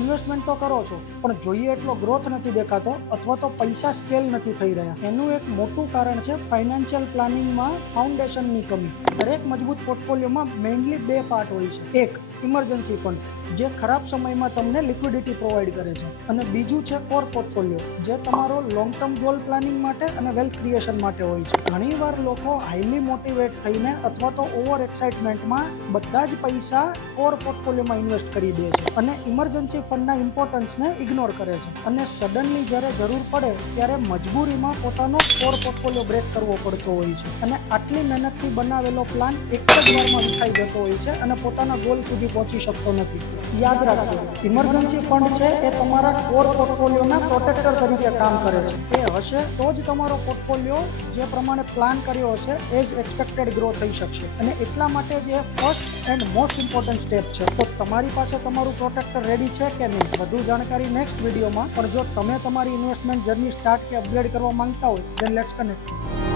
Investment તો કરો છો પણ જોઈએ એટલો ગ્રોથ નથી દેખાતો અથવા તો પૈસા સ્કેલ નથી થઈ રહ્યા. એનું એક મોટું કારણ છે ફાઇનાન્શિયલ પ્લાનિંગમાં ફાઉન્ડેશનની કમી. દરેક મજબૂત પોર્ટફોલિયોમાં મેઇનલી બે પાર્ટ હોય છે. એક ઇમરજન્સી ફંડ, જે ખરાબ સમયમાં તમને લિક્વિડિટી પ્રોવાઈડ કરે છે, અને બીજું છે કોર પોર્ટફોલિયો, જે તમારો લોંગ ટર્મ ગોલ પ્લાનિંગ માટે અને વેલ્થ ક્રિએશન માટે હોય છે. ઘણીવાર લોકો હાઈલી મોટિવેટ થઈને અથવા તો ઓવર એક્સાઇટમેન્ટમાં બધા જ પૈસા કોર પોર્ટફોલિયોમાં ઇન્વેસ્ટ કરી દે છે અને ઇમરજન્સી ફંડના ઇમ્પોર્ટન્સને ઇગ્નોર કરે છે. અને સડનલી જ્યારે જરૂર પડે ત્યારે મજબૂરીમાં પોતાનો કોર પોર્ટફોલિયો બ્રેક કરવો પડતો હોય છે. અને આટલી મહેનતથી બનાવેલો પ્લાન એક જ વારમાં વિખાઈ જતો હોય છે અને પોતાના ગોલ સુધી પહોંચી શકતો નથી. યાદ રાખજો, ઇમરજન્સી ફંડ છે એ તમારા કોર પોર્ટફોલિયોના પ્રોટેક્ટર તરીકે કામ કરે છે. એ હશે તો જ તમારો પોર્ટફોલિયો જે પ્રમાણે પ્લાન કર્યો હશે એ જ એક્સપેક્ટેડ ગ્રો થઈ શકશે. અને એટલા માટે જ એ first and most important step છે. તો તમારી પાસે તમારું પ્રોટેક્ટર રેડી છે કે નહીં, વધુ જાણકારી નેક્સ્ટ વિડીયોમાં. પણ જો તમે તમારી ઇન્વેસ્ટમેન્ટ જર્ની સ્ટાર્ટ કે અપગ્રેડ કરવા માંગતા હોય, then let's connect.